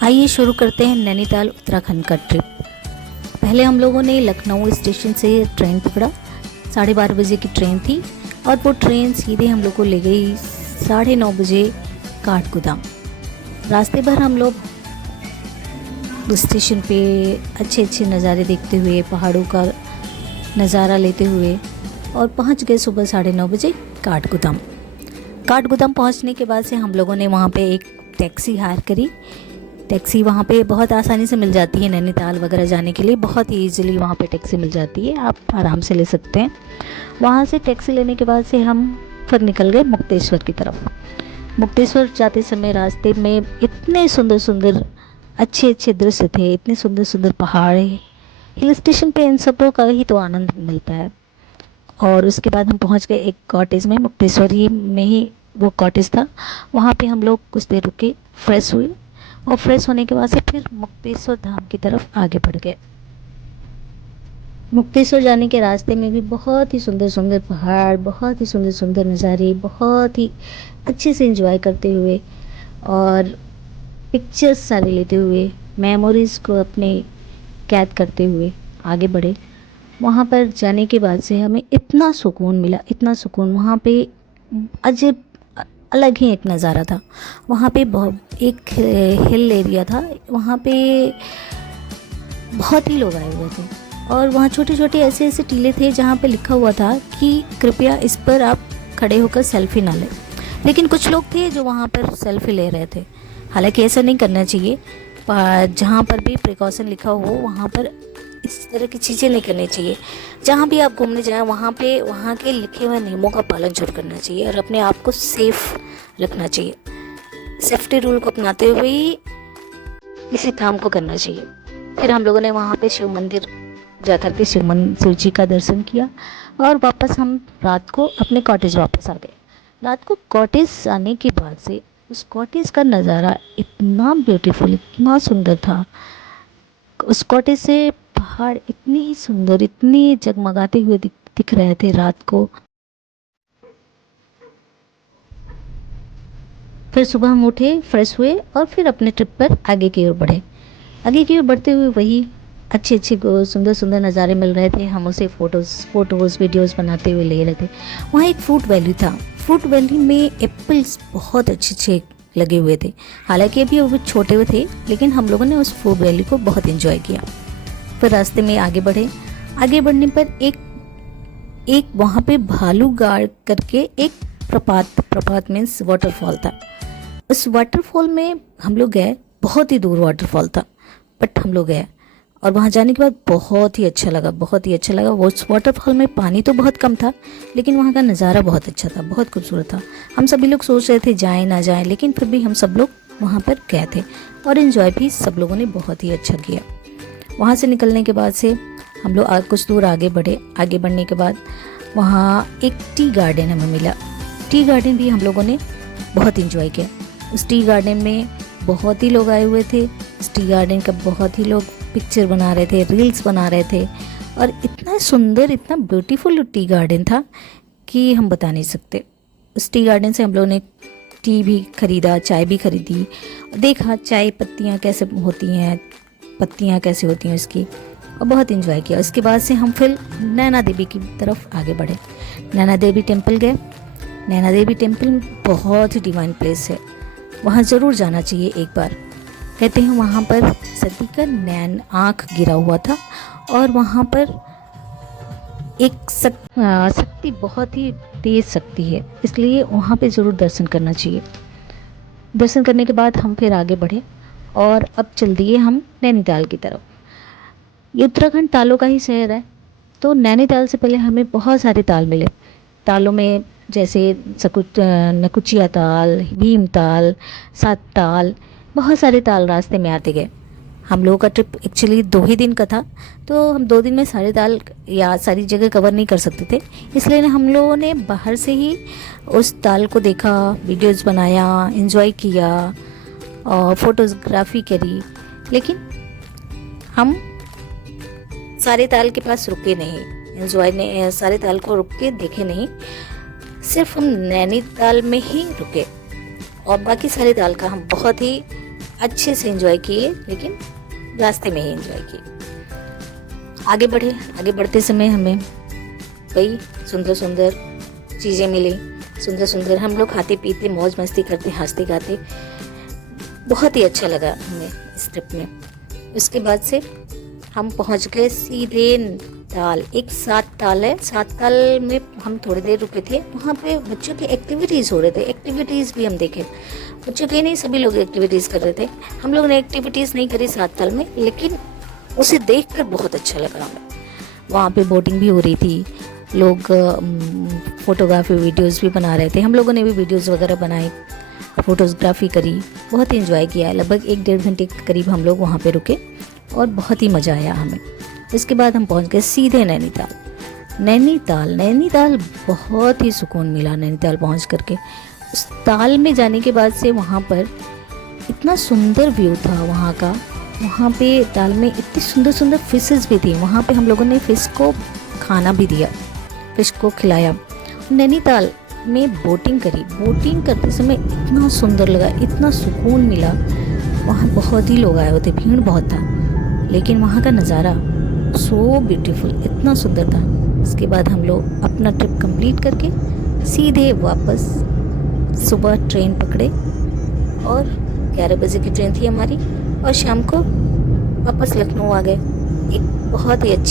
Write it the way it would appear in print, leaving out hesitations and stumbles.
आइए शुरू करते हैं नैनीताल उत्तराखंड का ट्रिप। पहले हम लोगों ने लखनऊ स्टेशन से ट्रेन पकड़ा। 12:30 बजे की ट्रेन थी और वो ट्रेन सीधे हम लोग को ले गई 9:30 बजे काठगोदाम। रास्ते भर हम लोग स्टेशन पे अच्छे अच्छे नज़ारे देखते हुए, पहाड़ों का नज़ारा लेते हुए और पहुंच गए सुबह 9:30 बजे काठगोदाम। काठगोदाम पहुंचने के बाद से हम लोगों ने वहाँ पे एक टैक्सी हायर करी। टैक्सी वहाँ पे बहुत आसानी से मिल जाती है, नैनीताल वगैरह जाने के लिए बहुत ही ईजिली वहाँ पे टैक्सी मिल जाती है, आप आराम से ले सकते हैं। वहाँ से टैक्सी लेने के बाद से हम फिर निकल गए मुक्तेश्वर की तरफ। मुक्तेश्वर जाते समय रास्ते में इतने सुंदर सुंदर अच्छे अच्छे दृश्य थे, इतने सुंदर सुंदर पहाड़। हिल स्टेशन पे इन सबों का ही तो आनंद मिलता है। और उसके बाद हम पहुँच गए एक कॉटेज में, मुक्तेश्वर ही में ही वो कॉटेज था। वहाँ पे हम लोग कुछ देर रुके, फ्रेश हुए और फ्रेश होने के बाद से फिर मुक्तेश्वर धाम की तरफ आगे बढ़ गए। मुक्तेश्वर जाने के रास्ते में भी बहुत ही सुंदर सुंदर पहाड़, बहुत ही सुंदर सुंदर नज़ारे, बहुत ही अच्छे से एंजॉय करते हुए और पिक्चर्स सारे लेते हुए, मेमोरीज़ को अपने कैद करते हुए आगे बढ़े। वहाँ पर जाने के बाद से हमें इतना सुकून मिला, इतना सुकून। वहाँ पे अजब अलग ही एक नज़ारा था। वहाँ पे बहुत एक हिल एरिया था, वहाँ पे बहुत ही लोग आए हुए थे और वहाँ छोटे छोटे ऐसे ऐसे टीले थे जहाँ पे लिखा हुआ था कि कृपया इस पर आप खड़े होकर सेल्फी ना लें। लेकिन कुछ लोग थे जो वहाँ पर सेल्फी ले रहे थे। हालांकि ऐसा नहीं करना चाहिए, जहाँ पर भी प्रिकॉशन लिखा हो वहाँ पर इस तरह की चीज़ें नहीं करनी चाहिए। जहाँ भी आप घूमने जाएं वहाँ पे वहाँ के लिखे हुए नियमों का पालन जरूर करना चाहिए और अपने आप को सेफ रखना चाहिए। सेफ्टी रूल को अपनाते हुए ही इसी काम को करना चाहिए। फिर हम लोगों ने वहाँ पे शिव मंदिर जाकर के शिव जी का दर्शन किया और वापस हम रात को अपने कॉटेज वापस आ गए। रात को कॉटेज आने के बाद से उस कॉटेज का नज़ारा इतना ब्यूटीफुल, इतना सुंदर था। उस कॉटेज से पहाड़ इतने ही सुंदर, इतने जगमगाते हुए दिख रहे थे रात को। फिर सुबह हम उठे, फ्रेश हुए और फिर अपने ट्रिप पर आगे की ओर बढ़े। आगे की ओर बढ़ते हुए वही अच्छे अच्छे सुंदर सुंदर नज़ारे मिल रहे थे। हम उसे फ़ोटोज़ वीडियोज़ बनाते हुए ले रहे थे। वहाँ एक फ्रूट वैली था। फ्रूट वैली में एप्पल्स बहुत अच्छे अच्छे लगे हुए थे। हालांकि अभी वो छोटे हुए थे, लेकिन हम लोगों ने उस फ्रूट वैली को बहुत एंजॉय किया। फिर रास्ते में आगे बढ़े। आगे बढ़ने पर एक वहाँ पे भालू गाड़ करके एक प्रपात मीन्स वाटरफॉल था। उस वाटरफॉल में हम लोग गए, बहुत ही दूर वाटरफॉल था बट हम लोग गए और वहाँ जाने के बाद बहुत ही अच्छा लगा, बहुत ही अच्छा लगा। वो उस वाटरफॉल में पानी तो बहुत कम था, लेकिन वहाँ का नज़ारा बहुत अच्छा था, बहुत खूबसूरत था। हम सभी लोग सोच रहे थे जाएं ना जाएं, लेकिन फिर भी हम सब लोग वहाँ पर गए थे और एंजॉय भी सब लोगों ने बहुत ही अच्छा किया। वहाँ से निकलने के बाद से हम लोग कुछ दूर आगे बढ़े। आगे बढ़ने के बाद वहाँ एक टी गार्डन हमें मिला। टी गार्डन भी हम लोगों ने बहुत एंजॉय किया। उस टी गार्डन में बहुत ही लोग आए हुए थे। उस टी गार्डन का बहुत ही लोग पिक्चर बना रहे थे, रील्स बना रहे थे और इतना सुंदर, इतना ब्यूटीफुल टी गार्डन था कि हम बता नहीं सकते। उस टी गार्डन से हम लोगों ने टी भी खरीदा, चाय भी खरीदी, देखा चाय पत्तियाँ कैसे होती हैं, पत्तियाँ कैसे होती हैं उसकी, और बहुत एंजॉय किया। उसके बाद से हम फिर नैना देवी की तरफ आगे बढ़े। नैना देवी टेम्पल गए। नैना देवी टेम्पल बहुत ही डिवाइन प्लेस है, वहाँ ज़रूर जाना चाहिए एक बार। कहते हैं वहाँ पर सती का नैन आँख गिरा हुआ था और वहाँ पर एक शक्ति, बहुत ही तेज शक्ति है, इसलिए वहाँ पे ज़रूर दर्शन करना चाहिए। दर्शन करने के बाद हम फिर आगे बढ़े और अब चल दिए हम नैनीताल की तरफ। ये उत्तराखंड तालों का ही शहर है, तो नैनीताल से पहले हमें बहुत सारे ताल मिले। तालों में जैसे नकुचिया ताल, भीम ताल, सात ताल, बहुत सारे ताल रास्ते में आते गए। हम लोगों का ट्रिप एक्चुअली 2 ही दिन का था, तो हम 2 दिन में सारे ताल या सारी जगह कवर नहीं कर सकते थे, इसलिए हम लोगों ने बाहर से ही उस ताल को देखा, वीडियोज़ बनाया, एंजॉय किया और फोटोग्राफी करी। लेकिन हम सारे ताल के पास रुके नहीं, एंजॉय ने सारे ताल को रुक के देखे नहीं, सिर्फ हम नैनीताल में ही रुके और बाकी सारे ताल का हम बहुत ही अच्छे से एंजॉय किए, लेकिन रास्ते में ही एंजॉय किए। आगे बढ़ते समय हमें कई सुंदर सुंदर चीज़ें मिली, सुंदर सुंदर हम लोग खाते पीते मौज मस्ती करते हंसते गाते, बहुत ही अच्छा लगा हमें इस ट्रिप में। उसके बाद से हम पहुंच गए सीधे ताल। एक 7 ताल है, 7 ताल में हम थोड़ी देर रुके थे। वहाँ पे बच्चों की एक्टिविटीज़ हो रहे थे, एक्टिविटीज़ भी हम देखे। बच्चों के नहीं, सभी लोग एक्टिविटीज़ कर रहे थे। हम लोग ने एक्टिविटीज़ नहीं करी 7 ताल में, लेकिन उसे देखकर बहुत अच्छा लगा हमें। वहाँ पे बोटिंग भी हो रही थी, लोग फोटोग्राफी वीडियोज़ भी बना रहे थे। हम लोगों ने भी वीडियोज़ वगैरह बनाई, फोटोग्राफी करी, बहुत ही इन्जॉय किया। लगभग 1-1.5 घंटे के करीब हम लोग वहाँ पे रुके और बहुत ही मज़ा आया हमें। इसके बाद हम पहुँच गए सीधे नैनीताल बहुत ही सुकून मिला नैनीताल पहुँच करके। उस ताल में जाने के बाद से वहाँ पर इतना सुंदर व्यू था वहाँ का। वहाँ पे ताल में इतनी सुंदर सुंदर फिशेस भी थी। वहाँ पे हम लोगों ने फ़िश को खाना भी दिया, फ़िश को खिलाया। नैनीताल में बोटिंग करी। बोटिंग करते समय इतना सुंदर लगा, इतना सुकून मिला। वहाँ बहुत ही लोग आए हुए थे, भीड़ बहुत था, लेकिन वहाँ का नज़ारा सो ब्यूटीफुल, इतना सुंदर था। इसके बाद हम लोग अपना ट्रिप कंप्लीट करके सीधे वापस सुबह ट्रेन पकड़े और 11 बजे की ट्रेन थी हमारी, और शाम को वापस लखनऊ आ गए। एक बहुत ही अच्छी